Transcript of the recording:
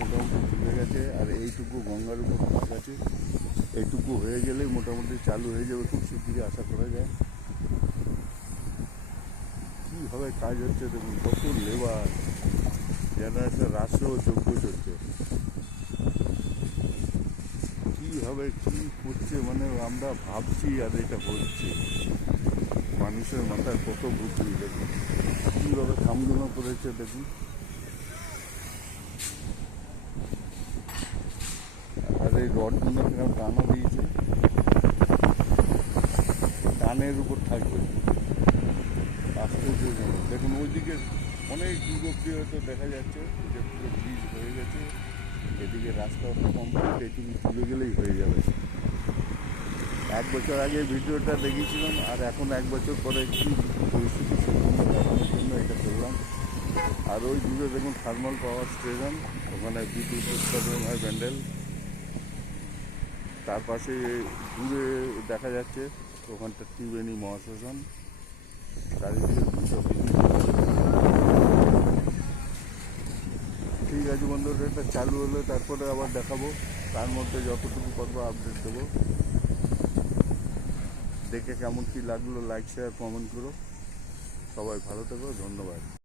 মোটামুটি চলে গেছে, আর এইটুকু গঙ্গার উপর কাজ আছে, এইটুকু হয়ে গেলেই মোটামুটি চালু হয়ে যাবে, খুব শিগগিরই আশা করা যায়। কীভাবে কাজ হচ্ছে দেখুন, কত লেবার, যেন একটা রাষ্ট্র যোগ্য চলছে। কীভাবে কী করছে মানে আমরা ভাবছি আর এটা হচ্ছে। মানুষের মাথায় কত বুদ্ধি দেখুন, কীভাবে কামগুলো করেছে দেখুন। আর এই রডগুলো কিরকম টানা দিয়েছে, টানের উপর থাকবে। আশ্চর্যজনক দেখুন, ওইদিকে অনেক দূর অব্দি হয়তো দেখা যাচ্ছে যে পুরো ব্রিজ হয়ে গেছে, এদিকে রাস্তাটা কমপ্লিট, এইটুকু তুলে গেলেই হয়ে যাবে। 1 বছর আগে ভিডিওটা দেখিয়েছিলাম, আর এখন 1 বছর পরে কী পরিস্থিতি সেগুলো দেখানোর জন্য এটা করলাম। আর ওই দূরে দেখুন থার্মাল পাওয়ার স্টেশন, ওখানে বিদ্যুৎ উৎপাদন হয় ব্যান্ডেল। তার পাশে দূরে দেখা যাচ্ছে ওখানটা ত্রিবেণী মহাশ্মশান, চারিদিকে দুটো বিদ্যুৎ। ঠিক আছে বন্ধুরা, এটা চালু হলে তারপরে আবার দেখাবো, তার মধ্যে যতটুকু পারবো আপডেট দেবো। দেখে কেমন কী লাগলো লাইক শেয়ার কমেন্ট করো। সবাই ভালো থেকো, ধন্যবাদ।